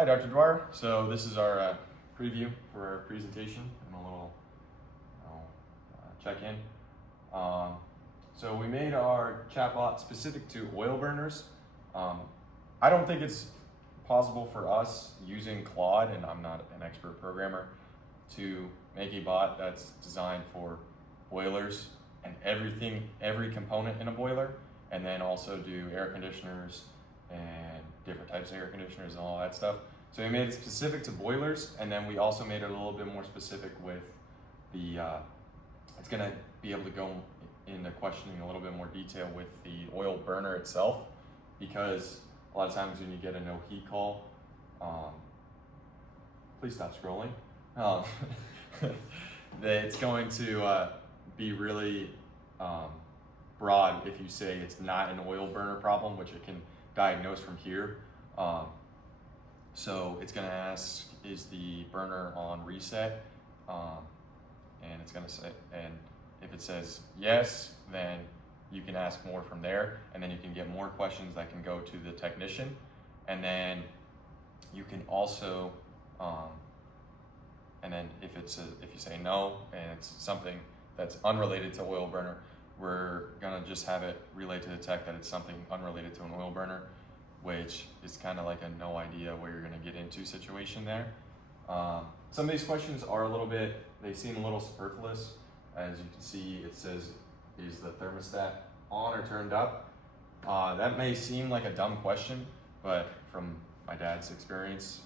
Hi, Dr. Dwyer. So this is our preview for our presentation and a little check-in. So we made our chatbot specific to oil burners. I don't think it's possible for us using Claude, and I'm not an expert programmer, to make a bot that's designed for boilers and every component in a boiler, and then also do air conditioners and different types of air conditioners and all that stuff. So we made it specific to boilers, and then we also made it a little bit more specific with the, it's gonna be able to go into questioning a little bit more detail with the oil burner itself, because a lot of times when you get a no heat call, please stop scrolling, that it's going to be really broad if you say it's not an oil burner problem, which it can diagnose from here. So it's going to ask, is the burner on reset? And it's going to say, and if it says yes, then you can ask more from there, and then you can get more questions that can go to the technician. And then you can also, and then if you say no and it's something that's unrelated to oil burner, we're gonna just have it relayed to the tech that it's something unrelated to an oil burner, which is kind of like a no idea where you're gonna get into situation there. Some of these questions are a little bit, they seem a little superfluous. As you can see, it says, is the thermostat on or turned up? That may seem like a dumb question, but from my dad's experience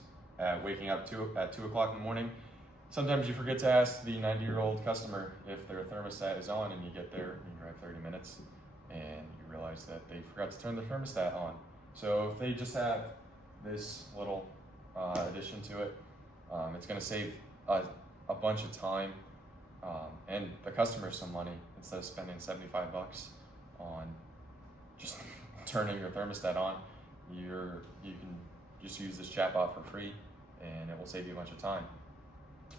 waking up at 2 o'clock in the morning, sometimes you forget to ask the 90-year-old customer if their thermostat is on, and you get there and you drive 30 minutes and you realize that they forgot to turn the thermostat on. So if they just have this little addition to it, it's going to save a bunch of time and the customer some money. Instead of spending $75 on just turning your thermostat on, you can just use this chatbot for free, and it will save you a bunch of time.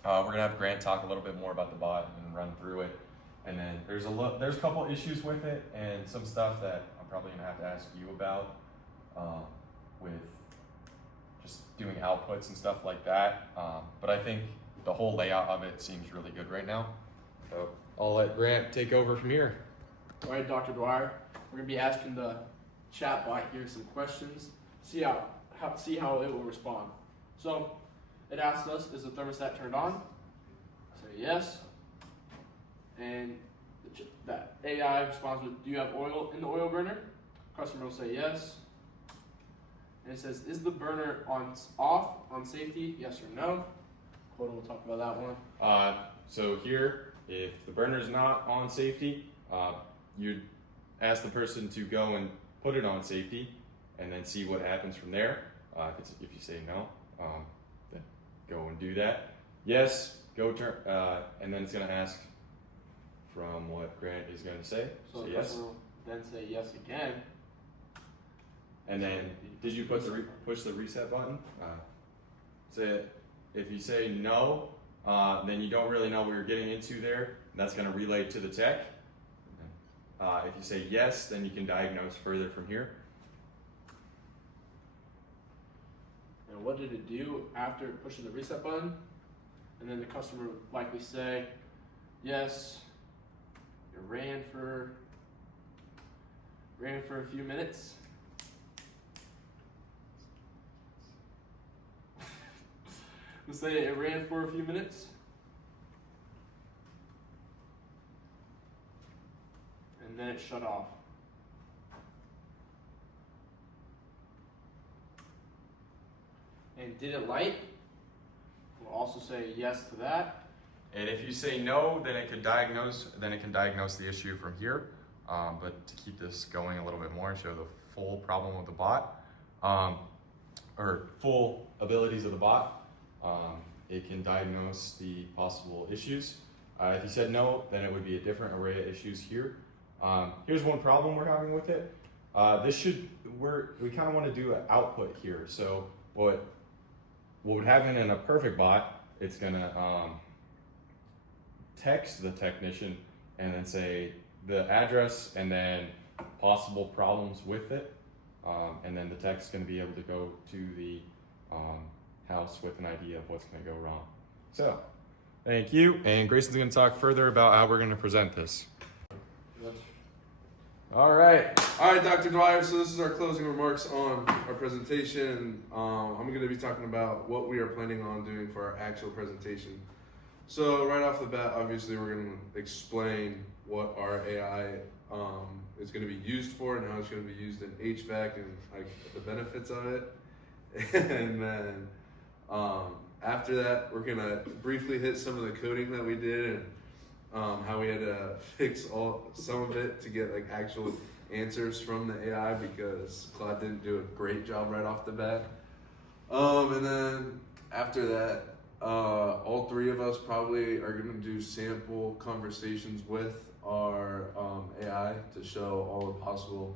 We're gonna have Grant talk a little bit more about the bot and run through it, and then there's a couple issues with it and some stuff that I'm probably gonna have to ask you about with just doing outputs and stuff like that. But I think the whole layout of it seems really good right now. So I'll let Grant take over from here. All right, Dr. Dwyer, we're gonna be asking the chatbot here some questions. See how it will respond. So it asks us, is the thermostat turned on? Say yes. And that AI responds with, do you have oil in the oil burner? Customer will say yes. And it says, is the burner off on safety? Yes or no? Quota will talk about that one. So here, if the burner is not on safety, you'd ask the person to go and put it on safety, and then see what happens from there. If you say no, then go and do that. Yes, go turn, and then it's going to ask from what Grant is going to say. So the yes. customer will then say yes again. And then, did you push the reset button? If you say no, then you don't really know what you're getting into there. That's going to relay to the tech. If you say yes, then you can diagnose further from here. And what did it do after pushing the reset button? And then the customer would likely say, yes, it ran for a few minutes. Let's say it ran for a few minutes. And then it shut off. And did it light? We'll also say yes to that. And if you say no, then it can diagnose the issue from here. But to keep this going a little bit more and show the full problem of the bot, or full abilities of the bot, it can diagnose the possible issues. If you said no, then it would be a different array of issues here. Here's one problem we're having with it. We kind of want to do an output here. So what would happen in a perfect bot, it's gonna text the technician and then say the address and then possible problems with it. And then the tech's gonna be able to go to the else with an idea of what's going to go wrong. So, thank you. And Grayson's going to talk further about how we're going to present this. All right, Dr. Dwyer. So this is our closing remarks on our presentation. I'm going to be talking about what we are planning on doing for our actual presentation. So right off the bat, obviously, we're going to explain what our AI is going to be used for and how it's going to be used in HVAC and like the benefits of it. And then after that, we're going to briefly hit some of the coding that we did and how we had to fix some of it to get like actual answers from the AI because Claude didn't do a great job right off the bat. And then after that, all three of us probably are going to do sample conversations with our AI to show all the possible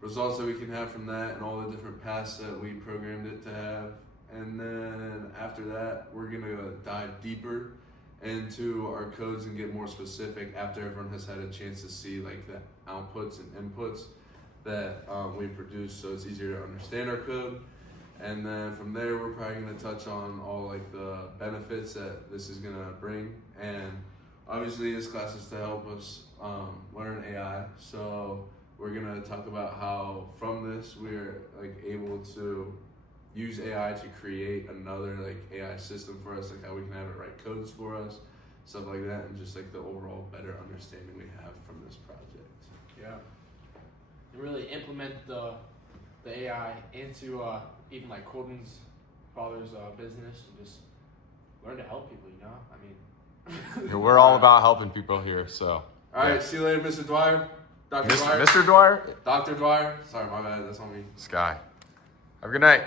results that we can have from that and all the different paths that we programmed it to have. And then after that, we're going to dive deeper into our codes and get more specific after everyone has had a chance to see like the outputs and inputs that we produce, so it's easier to understand our code. And then from there, we're probably going to touch on all like the benefits that this is going to bring. And obviously this class is to help us learn AI, so we're going to talk about how from this we're like able to use AI to create another like AI system for us, like how we can have it write codes for us, stuff like that, and just like the overall better understanding we have from this project. Yeah. And really implement the AI into even like Colton's father's business and just learn to help people, you know? I mean, Yeah, we're all about helping people here, so. All right, see you later, Mr. Dwyer. Dr. Dwyer. Mr. Dwyer? Dr. Dwyer. Sorry, my bad, that's on me. Sky. Have a good night.